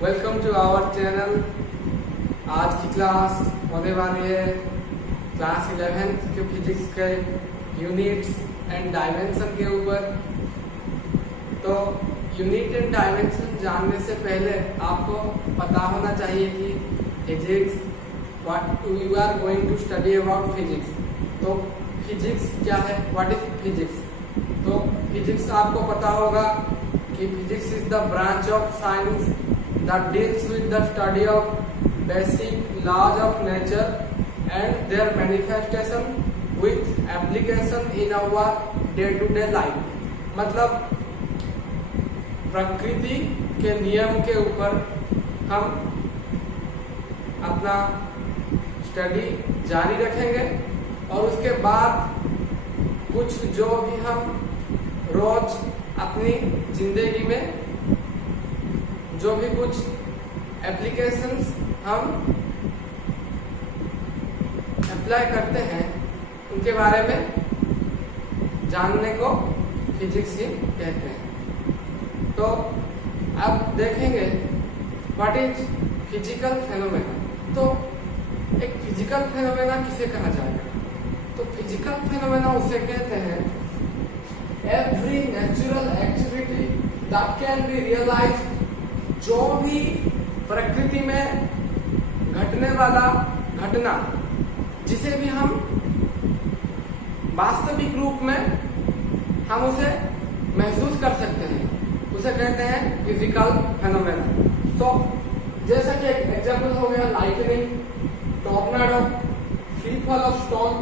Welcome to our channel. आज की class होने वाली है क्लास 11th के फिजिक्स के यूनिट्स एंड डायमेंशन के ऊपर। तो यूनिट एंड डायमेंशन जानने से पहले आपको पता होना चाहिए कि physics what you are going to study about physics. तो फिजिक्स क्या है, व्हाट इज फिजिक्स। तो फिजिक्स आपको पता होगा कि physics is the branch of science that deals with the study of basic laws of nature and their manifestation with application in our day to day life। मतलब प्रकृति के नियम के ऊपर हम अपना स्टडी जारी रखेंगे और उसके बाद कुछ जो भी हम रोज अपनी जिंदगी में जो भी कुछ एप्लीकेशंस हम अप्लाई करते हैं उनके बारे में जानने को फिजिक्स ही कहते हैं। तो अब देखेंगे व्हाट इज फिजिकल फेनोमेना। तो एक फिजिकल फेनोमेना किसे कहा जाएगा, तो फिजिकल फेनोमेना उसे कहते हैं every natural activity that can be realised, जो भी प्रकृति में घटने वाला घटना जिसे भी हम वास्तविक रूप में हम उसे महसूस कर सकते हैं, उसे कहते हैं फिजिकल फेनोमेना। तो जैसा कि एक एग्जांपल हो गया lightning, tornado, free fall of stone.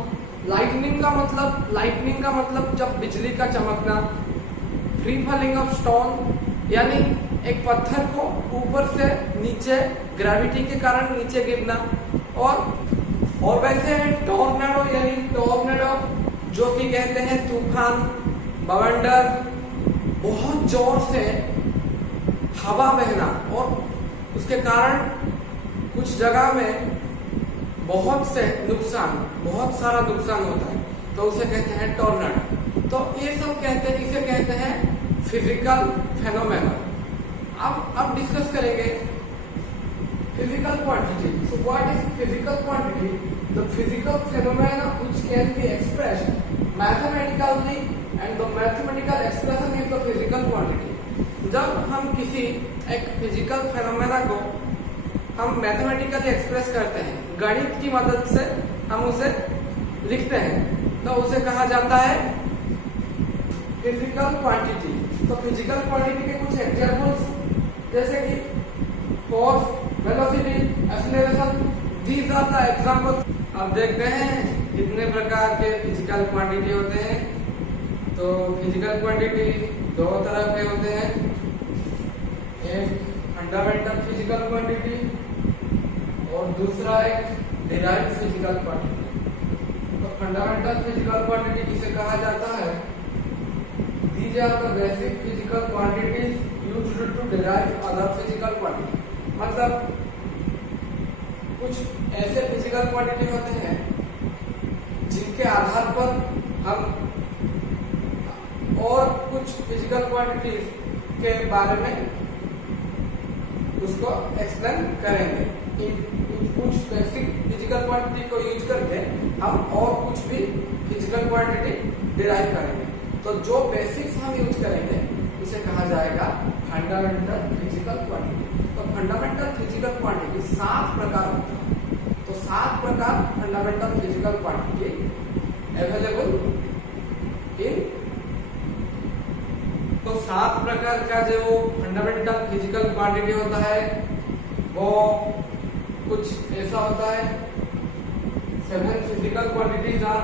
Lightning का मतलब जब बिजली का चमकना, फ्री फॉलिंग ऑफ स्टोन यानी एक पत्थर को ऊपर से नीचे ग्रेविटी के कारण नीचे गिरना, और वैसे है टॉर्नेडो यानी टॉर्नेडो जो कि कहते हैं तूफान, बवंडर, बहुत जोर से हवा बहना और उसके कारण कुछ जगह में बहुत सारा नुकसान होता है, तो उसे कहते हैं टॉर्नेडो। तो ये सब इसे कहते हैं फिजिकल फेनोमेना। अब डिस्कस करेंगे physical quantity. So what is physical quantity? The physical phenomena which can be expressed mathematically and the mathematical expression is the physical quantity. जब हम किसी एक फिजिकल फेनोमेना को हम मैथमेटिकली एक्सप्रेस करते हैं, गणित की मदद से हम उसे लिखते हैं, तो उसे कहा जाता है फिजिकल क्वांटिटी। तो फिजिकल क्वांटिटी के कुछ एग्जांपल्स जैसे कि force, velocity, acceleration, these are the examples. अब देखते हैं कितने प्रकार के फिजिकल क्वांटिटी होते हैं। तो फिजिकल क्वांटिटी दो तरह के होते हैं, एक फंडामेंटल फिजिकल क्वांटिटी और दूसरा एक डिराइव्ड फिजिकल क्वांटिटी। तो फंडामेंटल फिजिकल क्वांटिटी किसे कहा जाता है? These are the basic physical quantities used to derive other physical quantity। मतलब कुछ ऐसे फिजिकल क्वांटिटी होते हैं जिनके आधार पर हम और कुछ फिजिकल क्वांटिटीज के बारे में उसको एक्सप्लेन करेंगे। इन कुछ बेसिक फिजिकल क्वांटिटी को यूज करके हम और कुछ भी फिजिकल क्वांटिटी डिराइव करेंगे। तो जो बेसिक्स हम यूज करेंगे उसे कहा जाएगा फंडामेंटल फिजिकल क्वांटिटी। तो फंडामेंटल फिजिकल क्वांटिटी 7 प्रकार होता है। तो 7 प्रकार fundamental physical quantity available in. तो 7 प्रकार का जो फंडामेंटल फिजिकल क्वांटिटी होता है वो कुछ ऐसा होता है। 7 फिजिकल क्वांटिटीज आर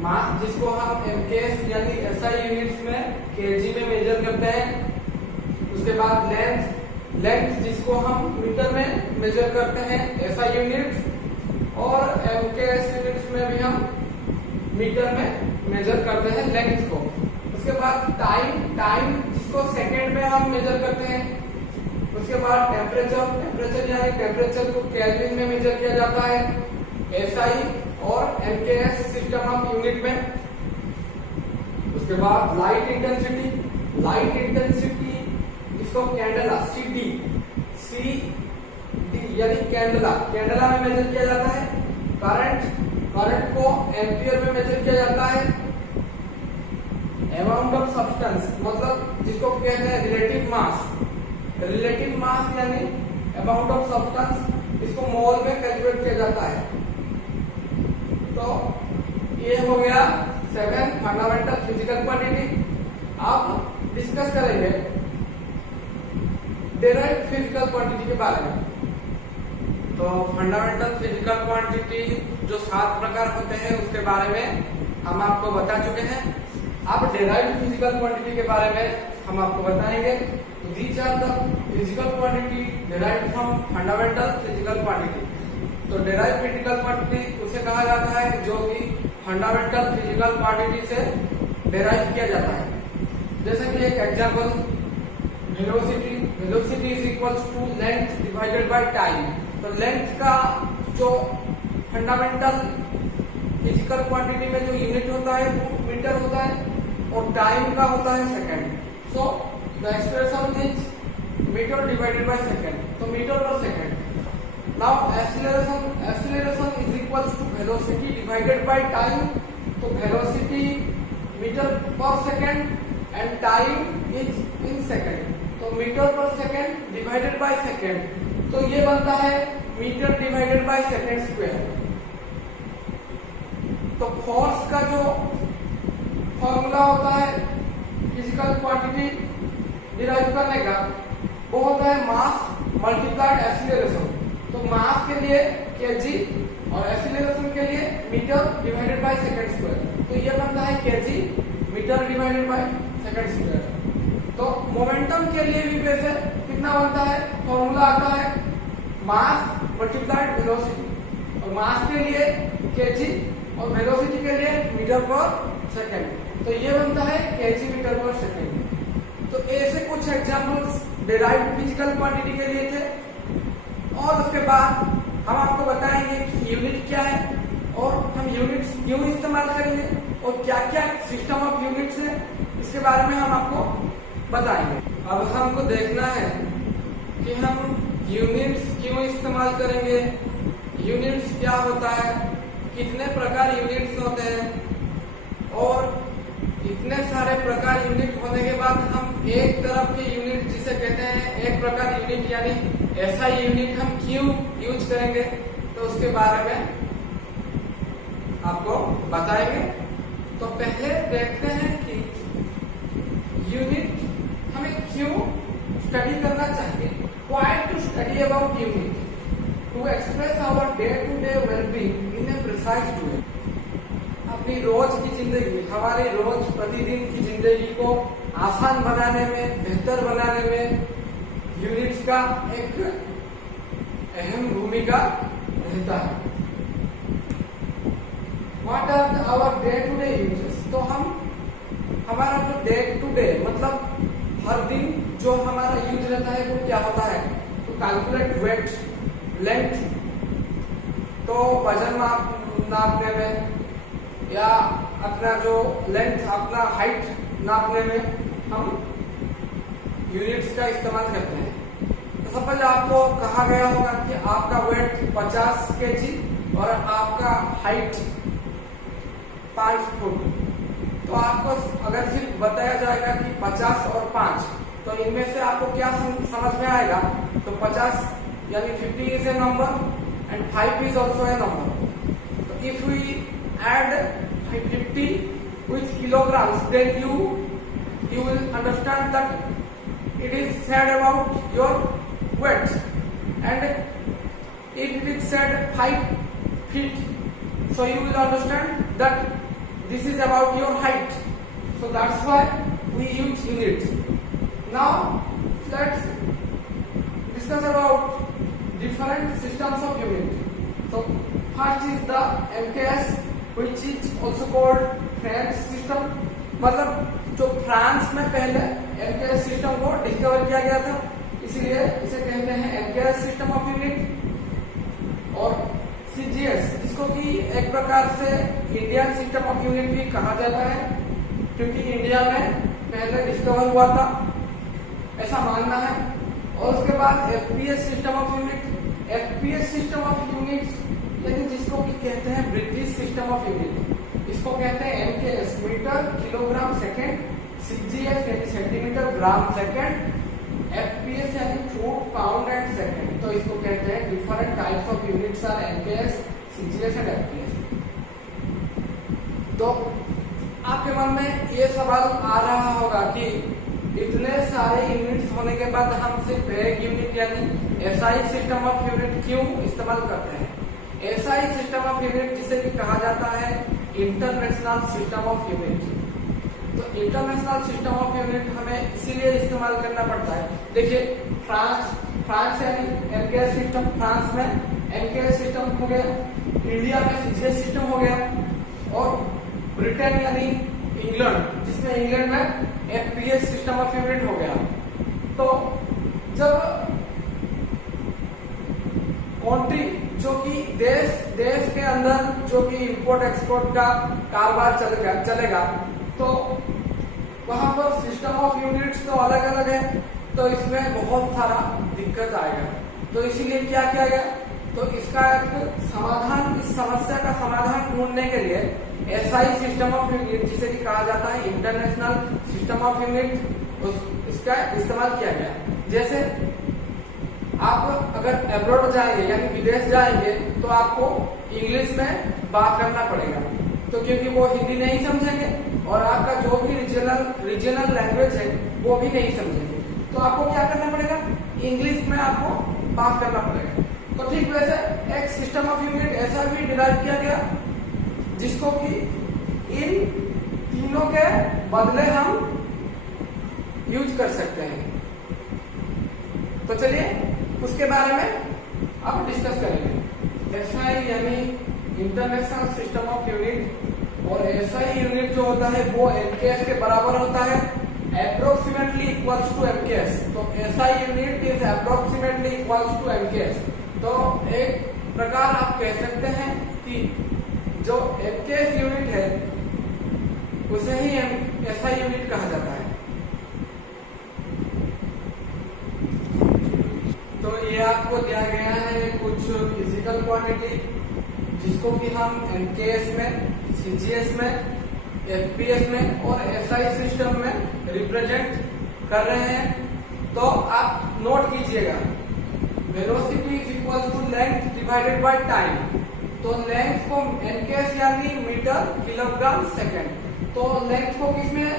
मास जिसको हम एमकेएस यानी एसआई यूनिट्स में केजी में मेजर करते हैं। उसके बाद लेंथ जिसको हम मीटर में मेजर करते हैं एसआई यूनिट्स, और एमकेएस यूनिट्स में भी हम मीटर में मेजर करते हैं लेंथ को। उसके बाद टाइम जिसको सेकंड में हम मेजर करते हैं। उसके बाद टेम्परेचर यानी टेम्परेचर को केल्विन में मेजर किया जाता है एसआई और एमकेएस सिस्टम ऑफ यूनिट में। उसके बाद लाइट इंटेंसिटी इसको कैंडेला यानी कैंडला, कैंडला में मेजर किया जाता है। करंट, करंट को एम्पियर में मेजर किया जाता है। अमाउंट ऑफ सब्सटेंस मतलब जिसको कहते हैं रिलेटिव मास, रिलेटिव मास यानी अमाउंट ऑफ सब्सटेंस, इसको मोल में कैलकुलेट किया जाता है। तो ये हो गया 7 फंडामेंटल फिजिकल क्वांटिटी। अब डिस्कस करेंगे डेराइव्ड फिजिकल क्वांटिटी के बारे में। तो फंडामेंटल फिजिकल क्वांटिटी जो 7 प्रकार होते हैं उसके बारे में हम आपको बता चुके हैं। अब डेराइव्ड फिजिकल क्वांटिटी के बारे में हम आपको बताएंगे। These are the physical quantity derived from fundamental physical quantity. तो डेराइव्ड फिजिकल क्वांटिटी उसे कहा जाता है जो कि फंडामेंटल फिजिकल क्वांटिटी से डेराइव किया जाता है। जैसे कि एक example, velocity, velocity is equals to length divided by time. तो लेंथ का जो फंडामेंटल फिजिकल क्वांटिटी में जो यूनिट होता है वो मीटर होता है और टाइम का होता है second. So the expression is metre divided by second, तो metre per second. Now acceleration, acceleration is equals to velocity divided by time. तो velocity metre per second and time is in second, तो metre per second divided by second. तो ये बनता है metre divided by second square. तो force का जो formula होता है फिजिकल क्वांटिटी डिराइव करने का वो होता है मास मल्टीप्लाइड एक्सीलरेशन। तो मास के लिए केजी और एक्सीलरेशन के लिए metre divided by second square. तो ये बनता है KG metre divided by second square. तो मोमेंटम के लिए भी वैसे कितना बनता है, फॉर्मूला आता है मास मल्टीप्लाइड वेलोसिटी। और मास के लिए केजी और वेलोसिटी के लिए मीटर पर सेकंड। तो ये बनता है केजी मीटर पर सेकंड। तो ऐसे कुछ एग्जांपल्स डेराइव्ड फिजिकल क्वांटिटी के लिए थे। और उसके बाद हम आपको बताएंगे कि यूनिट क्या है और हम यूनिट्स क्यों इस्तेमाल करेंगे और क्या क्या सिस्टम ऑफ यूनिट्स है, इसके बारे में हम आपको बताएंगे। अब हमको देखना है कि हम यूनिट्स क्यों इस्तेमाल करेंगे, यूनिट्स क्या होता है, कितने प्रकार यूनिट्स होते हैं, और इतने सारे प्रकार यूनिट होने के बाद हम एक तरफ के यूनिट जिसे कहते हैं एक प्रकार यूनिट यानी ऐसा यूनिट हम क्यों यूज करेंगे, तो उसके बारे में आपको बताएंगे। तो पहले देखते हैं कि यूनिट हमें क्यों स्टडी करना चाहिए। Why to study about unit? To express our day-to-day well-being in a precise way. अपनी रोज की जिंदगी, हमारी रोज प्रतिदिन की जिंदगी को आसान बनाने में, बेहतर बनाने में यूनिट्स का एक अहम भूमिका रहता है। What are our day-to-day uses? तो हम हमारा जो डे टू डे मतलब हर दिन जो हमारा यूज रहता है वो क्या होता है, तो कैलकुलेट वेट, लेंथ, तो वजन नापने में या अपना जो लेंथ, अपना हाइट नापने में हम यूनिट्स का इस्तेमाल करते हैं। तो सपोज आपको कहा गया होगा कि आपका वेट 50 केजी और आपका हाइट 5 फुट, तो आपको अगर सिर्फ बताया जाएगा कि 50 और 5, तो इनमें से आपको क्या समझ में आएगा, तो 50 यानी 50 is a number and 5 is also a number. तो if we add 50 with kilograms, then you will understand that it is said about your weight, and if it is said 5 feet, so you will understand that this is about your height. So that's why we use units. Now let's discuss about different systems of unit. So first is the MKS, which is also called French system। मतलब जो France में पहले MKS system को discover किया गया था, इसीलिए इसे कहते हैं MKS सिस्टम ऑफ यूनिट। और CGS, जिसको कि एक प्रकार से इंडियन सिस्टम ऑफ यूनिट भी कहा जाता है, क्योंकि इंडिया में पहले डिस्कवर हुआ था, ऐसा मानना है। और उसके बाद FPS system of unit, FPS system of units यानी जिसको कि कहते हैं ब्रिटिश सिस्टम ऑफ यूनिट, इसको कहते हैं MKS metre kilogram second, CGS यानी सेंटीमीटर ग्राम सेकेंड, एफपीएस यानी फुट पाउंड एंड सेकेंड। तो इसको कहते हैं different types of units are MKS, CGS and FPS. तो आपके मन में ये सवाल आ रहा होगा कि इतने सारे यूनिट्स होने के बाद हम सिर्फ एक यूनिट यानी एसआई सिस्टम ऑफ यूनिट क्यों इस्तेमाल करते हैं? एसआई सिस्टम ऑफ यूनिट जिसे कि कहा जाता है इंटरनेशनल सिस्टम ऑफ यूनिट। तो इंटरनेशनल सिस्टम ऑफ यूनिट हमें इसीलिए इस्तेमाल करना पड़ता है। देखिए फ्रांस यानी एमकेएस सिस्टम, फ्रांस में एमकेएस सिस्टम हो गया, इंडिया में सीजीएस सिस्टम हो गया, और ब्रिटेन यानी इंग्लैंड जिसमें इंग्लैंड में एफपीएस सिस्टम ऑफ यूनिट हो गया। तो जब कंट्री जो कि देश के अंदर जो कि इंपोर्ट एक्सपोर्ट का कारोबार चलेगा तो वहां पर सिस्टम ऑफ यूनिट्स तो अलग अलग है, तो इसमें बहुत सारा दिक्कत आएगा। तो इसीलिए क्या किया गया, तो इसका एक समाधान, इस समस्या का समाधान ढूंढने के लिए एसआई सिस्टम ऑफ यूनिट जिसे कि कहा जाता है इंटरनेशनल सिस्टम ऑफ यूनिट, इसका इस्तेमाल किया गया। जैसे आप अगर अब्रॉड जाएंगे यानी विदेश जाएंगे तो आपको इंग्लिश में बात करना पड़ेगा, तो क्योंकि वो हिंदी नहीं समझेंगे और आपका जो भी रीजनल लैंग्वेज है वो भी नहीं समझेंगे, तो आपको क्या करना पड़ेगा, इंग्लिश में आपको बात करना पड़ेगा। तो ठीक वैसे एक सिस्टम ऑफ यूनिट ऐसा भी डिराइव किया गया जिसको कि इन तीनों के बदले हम यूज कर सकते हैं। तो चलिए उसके बारे में अब डिस्कस करेंगे। एसआई यानी इंटरनेशनल सिस्टम ऑफ यूनिट, और एसआई यूनिट जो होता है वो एमकेएस के बराबर होता है, अप्रोक्सीमेटली इक्वल्स टू एमकेएस। तो SI unit is approximately equals to MKS. तो एक प्रकार आप कह सकते हैं कि जो एमकेएस यूनिट है उसे ही एसआई यूनिट कहा जाता है। तो ये आपको दिया गया है कुछ फिजिकल क्वांटिटी जिसको कि हम एमकेएस में, सीजीएस में, एफपीएस में और एसआई सिस्टम में रिप्रेजेंट कर रहे हैं। तो आप नोट कीजिएगा, velocity is equal to length divided by time. तो लेंथ को एमकेएस यानी मीटर किलोग्राम सेकेंड, तो लेंथ को किसमें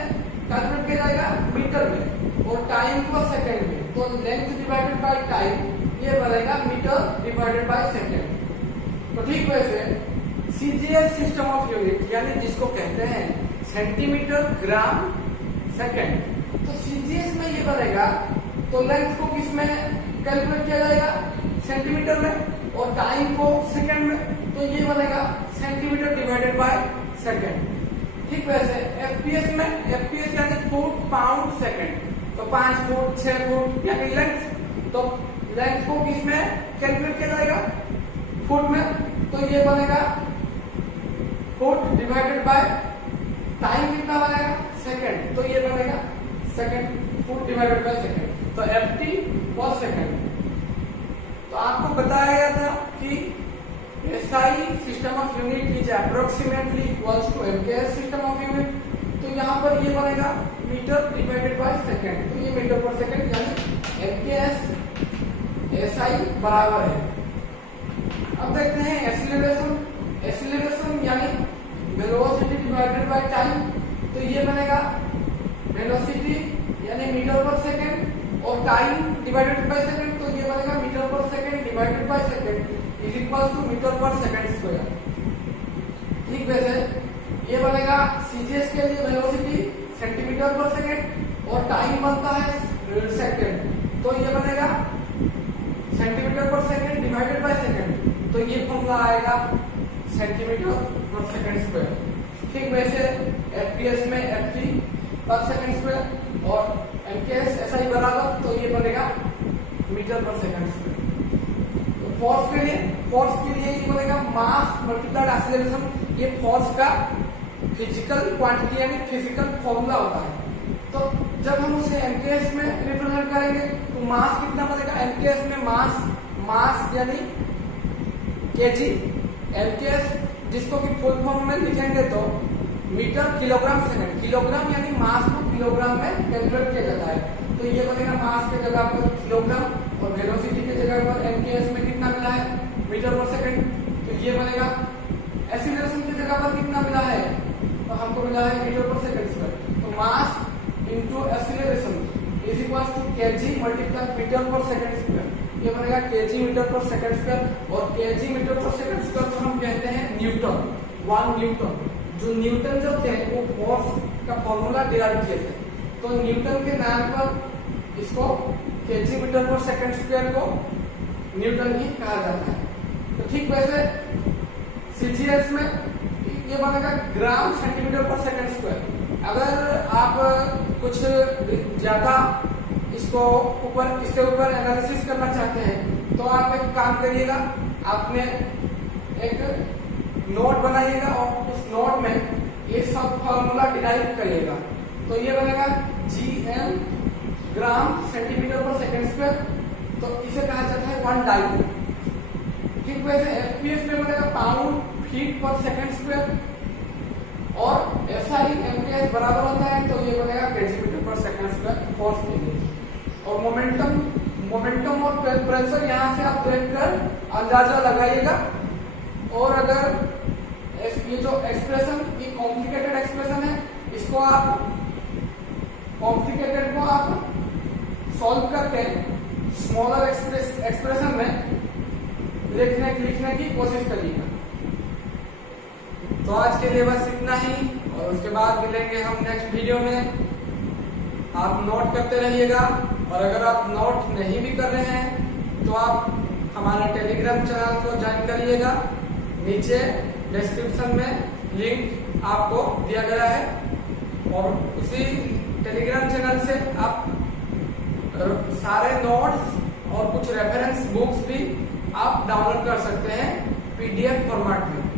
कन्वर्ट किया जाएगा, मीटर में, और टाइम को सेकेंड में। तो लेंथ डिवाइडेड बाय टाइम ये बनेगा मीटर डिवाइडेड बाय सेकेंड। तो ठीक वैसे सीजीएस सिस्टम ऑफ यूनिट यानी जिसको कहते हैं सेंटीमीटर ग्राम सेकेंड, तो सीजीएस में ये बनेगा, तो लेंथ को किसमें कैलकुलेट किया जाएगा, सेंटीमीटर में, और टाइम को सेकेंड में, तो ये बनेगा सेंटीमीटर डिवाइडेड बाय सेकेंड। ठीक वैसे एफपीएस में, एफपीएस यानी फुट पाउंड सेकेंड, तो 5 फुट 6 फुट यानी लेंथ, तो लेंथ को किसमें कैलकुलेट किया जाएगा, फुट में, तो ये बनेगा फुट डिवाइडेड बाय टाइम कितना बनेगा, सेकेंड, तो ये बनेगा second, foot divided by second, तो एफटी पर सेकेंड। तो आपको बताया गया था कि SI system of unit is approximately equals to MKS system of unit. तो यहाँ पर ये बनेगा मीटर डिवाइडेड बाय सेकेंड, तो ये मीटर पर सेकेंड यानी एमकेएस एसआई बराबर है। अब देखते हैं एक्सीलरेशन। एक्सीलरेशन यानी वेलोसिटी डिवाइडेड बाय टाइम, तो ये बनेगा वेलोसिटी यानी मीटर पर सेकेंड और टाइम डिवाइडेड बाय सेकेंड, तो ये बनेगा metre per second divided by second is equal to metre per second square. ठीक वैसे ये बनेगा सीजीएस के लिए वेलोसिटी सेंटीमीटर पर सेकेंड और टाइम बनता है सेकेंड, तो ये बनेगा centimetre per second divided by second, तो ये फॉर्मूला आएगा सेंटीमीटर पर सेकेंड स्क्वायर। ठीक वैसे एफपीएस में एफटी पर सेकेंड स्क्वायर और एमकेएस एसआई बराबर, तो ये बनेगा मीटर पर सेकेंड स्क्वायर। तो फोर्स के लिए ये बनेगा मास मल्टीप्लाइड एक्सीलरेशन। ये फोर्स का फिजिकल क्वांटिटी यानी फिजिकल फॉर्मूला होता है। तो जब हम उसे एमकेएस में रिप्रेजेंट करेंगे तो मास कितना बनेगा, एमकेएस में मास यानी केजी, एमकेएस जिसको कि फुल फॉर्म में लिखेंगे तो मीटर किलोग्राम सेकंड, किलोग्राम यानी मास को किलोग्राम में कैलकुलेट किया जाता है। तो ये बनेगा मास के जगह पर किलोग्राम और वेलोसिटी के जगह पर एमकेएस में कितना मिला है, मीटर पर सेकंड। तो ये बनेगा एक्सीलरेशन की जगह पर कितना मिला है, तो हमको मिला है मीटर पर सेकंड स्क्वायर। तो mass into acceleration is equal to KG multiply metre per second square. ये बनेगा KG metre per second square और KG metre per second square को हम कहते हैं न्यूटन, 1 न्यूटन। जो न्यूटन जो थे वो फोर्स का फॉर्मूला डिराइव किए थे, तो न्यूटन के नाम पर इसको KG metre per second square को न्यूटन ही कहा जाता है। तो ठीक वैसे सीजीएस में ये बनेगा ग्राम सेंटीमीटर पर सेकंड स्क्वायर। अगर आप कुछ ज्यादा इसको ऊपर इसके ऊपर एनालिसिस करना चाहते हैं तो आप एक काम करिएगा, आपने एक नोट बनाइएगा और उस नोट में ये सब फॉर्मूला डिराइव करिएगा। तो ये बनेगा जीएम ग्राम सेंटीमीटर पर सेकंड स्क्वायर, तो इसे कहा जाता है 1 डाई। ठीक वैसे एफपीएस में बनेगा पाउंड फीट पर सेकंड स्क्वायर और एसआई एमकेएस बराबर होता है, तो ये बनेगा KG metre per second square force के लिए। और मोमेंटम और प्रेशर यहाँ से आप देखकर अंदाजा लगाइएगा। और अगर ये जो एक्सप्रेशन, ये कॉम्प्लिकेटेड एक्सप्रेशन है, इसको आप कॉम्प्लिकेटेड को आप सॉल्व करके स्मॉलर एक्सप्रेशन में लिखने की कोशिश करिएगा। तो आज के लिए बस इतना ही, और उसके बाद मिलेंगे हम नेक्स्ट वीडियो में। आप नोट करते रहिएगा, और अगर आप नोट नहीं भी कर रहे हैं तो आप हमारा टेलीग्राम चैनल को ज्वाइन करिएगा। नीचे डिस्क्रिप्शन में लिंक आपको दिया गया है, और उसी टेलीग्राम चैनल से आप सारे नोट्स और कुछ रेफरेंस बुक्स भी आप डाउनलोड कर सकते हैं पीडीएफ फॉर्मेट में।